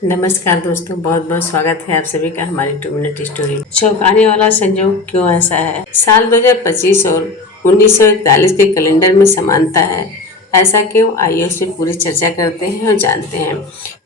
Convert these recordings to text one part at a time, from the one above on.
नमस्कार दोस्तों, बहुत बहुत स्वागत है आप सभी का हमारी 2 मिनट स्टोरी में। चौंकाने वाला संयोग क्यों ऐसा है? साल 2025 और 1941 के कैलेंडर में समानता है। ऐसा क्यों? आइए उस पर पूरी चर्चा करते हैं और जानते हैं।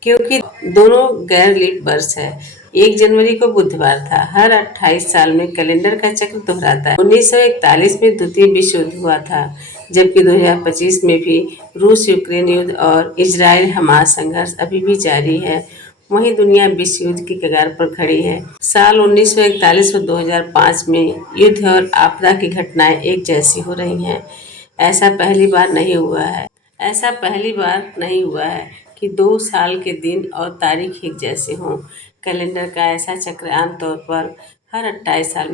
क्योंकि दोनों गैर लीप वर्ष है। 1 जनवरी को बुधवार था। हर 28 साल में कैलेंडर का चक्र दोहराता है। 1941 में द्वितीय विश्व युद्ध हुआ था, जबकि 2025 में भी रूस यूक्रेन युद्ध और इजराइल हमास संघर्ष अभी भी जारी है। वहीं दुनिया विश्व युद्ध की कगार पर खड़ी है। साल 1941 और 2005 में युद्ध और आपदा की घटनाएं एक जैसी हो रही हैं। ऐसा पहली बार नहीं हुआ है ऐसा पहली बार नहीं हुआ है कि 2 साल के दिन और तारीख एक जैसे हों। कैलेंडर का ऐसा चक्र आमतौर पर हर 28 साल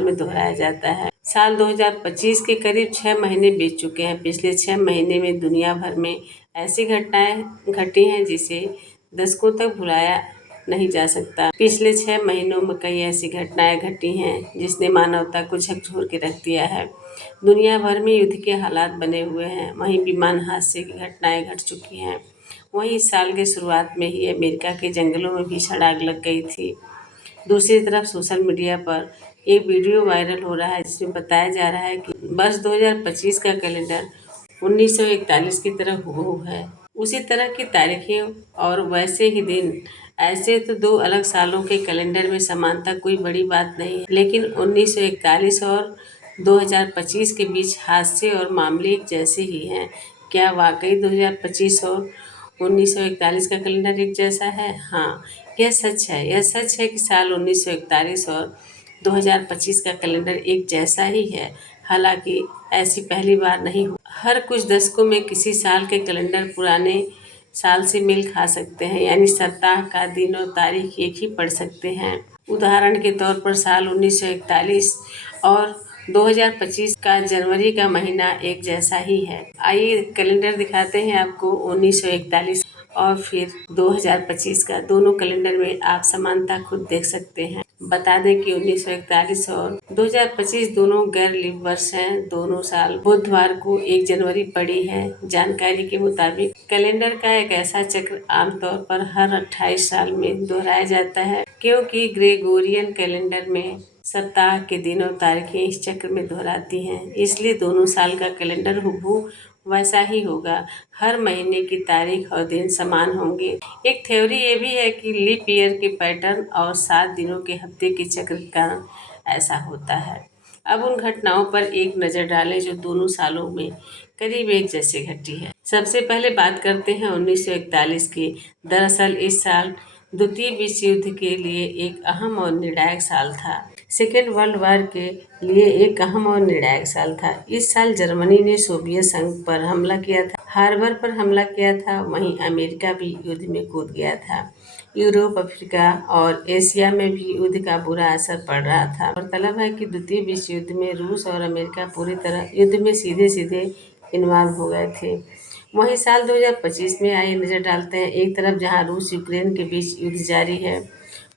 में दोहराया जाता है। साल 2025 के करीब 6 महीने बीत चुके हैं। पिछले 6 महीने में दुनिया भर में ऐसी घटनाएं घटी हैं जिसे दशकों तक भुलाया नहीं जा सकता। पिछले 6 महीनों में कई ऐसी घटनाएं घटी हैं जिसने मानवता को झकझोर के रख दिया है। दुनिया भर में युद्ध के हालात बने हुए हैं। वहीं विमान हादसे की घटनाएं घट चुकी हैं। वहीं इस साल के शुरुआत में ही अमेरिका के जंगलों में भीषण आग लग गई थी। दूसरी तरफ सोशल मीडिया पर एक वीडियो वायरल हो रहा है जिसमें बताया जा रहा है कि वर्ष 2025 का कैलेंडर 1941 की तरह हूबहू है। उसी तरह की तारीखें और वैसे ही दिन। ऐसे तो 2 अलग सालों के कैलेंडर में समानता कोई बड़ी बात नहीं है, लेकिन 1941 और 2025 के बीच हादसे और मामले एक जैसे ही हैं। क्या वाकई 2025 और 1941 का कैलेंडर एक जैसा है? हाँ, यह सच है कि साल 1941 और 2025 का कैलेंडर एक जैसा ही है। हालांकि ऐसी पहली बार नहीं हुई। हर कुछ दशकों में किसी साल के कैलेंडर पुराने साल से मेल खा सकते हैं, यानी सप्ताह का दिन और तारीख एक ही पड़ सकते हैं। उदाहरण के तौर पर साल 1941 और 2025 का जनवरी का महीना एक जैसा ही है। आइए कैलेंडर दिखाते हैं आपको 1941 और फिर 2025 का। दोनों कैलेंडर में आप समानता खुद देख सकते हैं। बता दें कि 1941 और 2025 दोनों गैर लीप वर्ष हैं। दोनों साल बुधवार को 1 जनवरी पड़ी है। जानकारी के मुताबिक कैलेंडर का एक ऐसा चक्र आमतौर पर हर 28 साल में दोहराया जाता है, क्योंकि ग्रेगोरियन कैलेंडर में सप्ताह के दिन और तारीखें इस चक्र में दोहराती हैं। इसलिए दोनों साल का कैलेंडर हूबहू वैसा ही होगा। हर महीने की तारीख और दिन समान होंगे। एक थ्योरी ये भी है कि लीप ईयर के पैटर्न और 7 दिनों के हफ्ते के चक्र के कारण ऐसा होता है। अब उन घटनाओं पर एक नज़र डालें जो दोनों सालों में करीब एक जैसे घटी है। सबसे पहले बात करते हैं 1941 की। दरअसल इस साल द्वितीय विश्व युद्ध के लिए एक अहम और निर्णायक साल था। सेकेंड वर्ल्ड वॉर के लिए एक अहम और निर्णायक साल था। इस साल जर्मनी ने सोवियत संघ पर हमला किया था, हार्बर पर हमला किया था। वहीं अमेरिका भी युद्ध में कूद गया था। यूरोप, अफ्रीका और एशिया में भी युद्ध का बुरा असर पड़ रहा था। गौरतलब है कि द्वितीय विश्व युद्ध में रूस और अमेरिका पूरी तरह युद्ध में सीधे सीधे इन्वॉल्व हो गए थे। वहीं साल 2025 में आइए नजर डालते हैं। एक तरफ जहां रूस यूक्रेन के बीच युद्ध जारी है,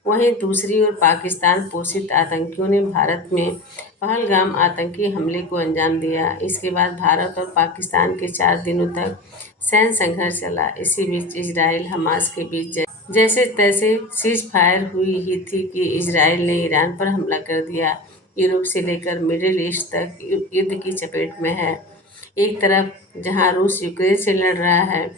वहीं दूसरी ओर पाकिस्तान पोषित आतंकियों ने भारत में पहलगाम आतंकी हमले को अंजाम दिया। इसके बाद भारत और पाकिस्तान के 4 दिनों तक सैन्य संघर्ष चला। इसी बीच इजराइल हमास के बीच जैसे तैसे सीज फायर हुई ही थी कि इजराइल ने ईरान पर हमला कर दिया। यूरोप से लेकर मिडिल ईस्ट तक युद्ध की चपेट में है। एक तरफ जहां रूस यूक्रेन से लड़ रहा है,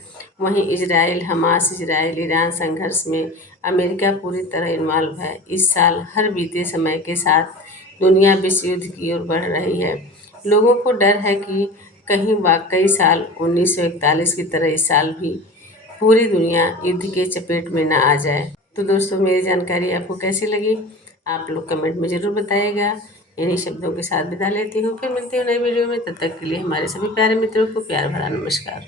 वहीं इजराइल ईरान संघर्ष में अमेरिका पूरी तरह इन्वॉल्व है। इस साल हर बीते समय के साथ दुनिया विश्व युद्ध की ओर बढ़ रही है। लोगों को डर है कि कहीं वाकई साल 1941 की तरह इस साल भी पूरी दुनिया युद्ध के चपेट में न आ जाए। तो दोस्तों, मेरी जानकारी आपको कैसी लगी? आप लोग कमेंट में ज़रूर बताइएगा। इन्हीं शब्दों के साथ विदा लेती हूँ। फिर मिलती हूँ नई वीडियो में। तब तक के लिए हमारे सभी प्यारे मित्रों को प्यार भरा नमस्कार।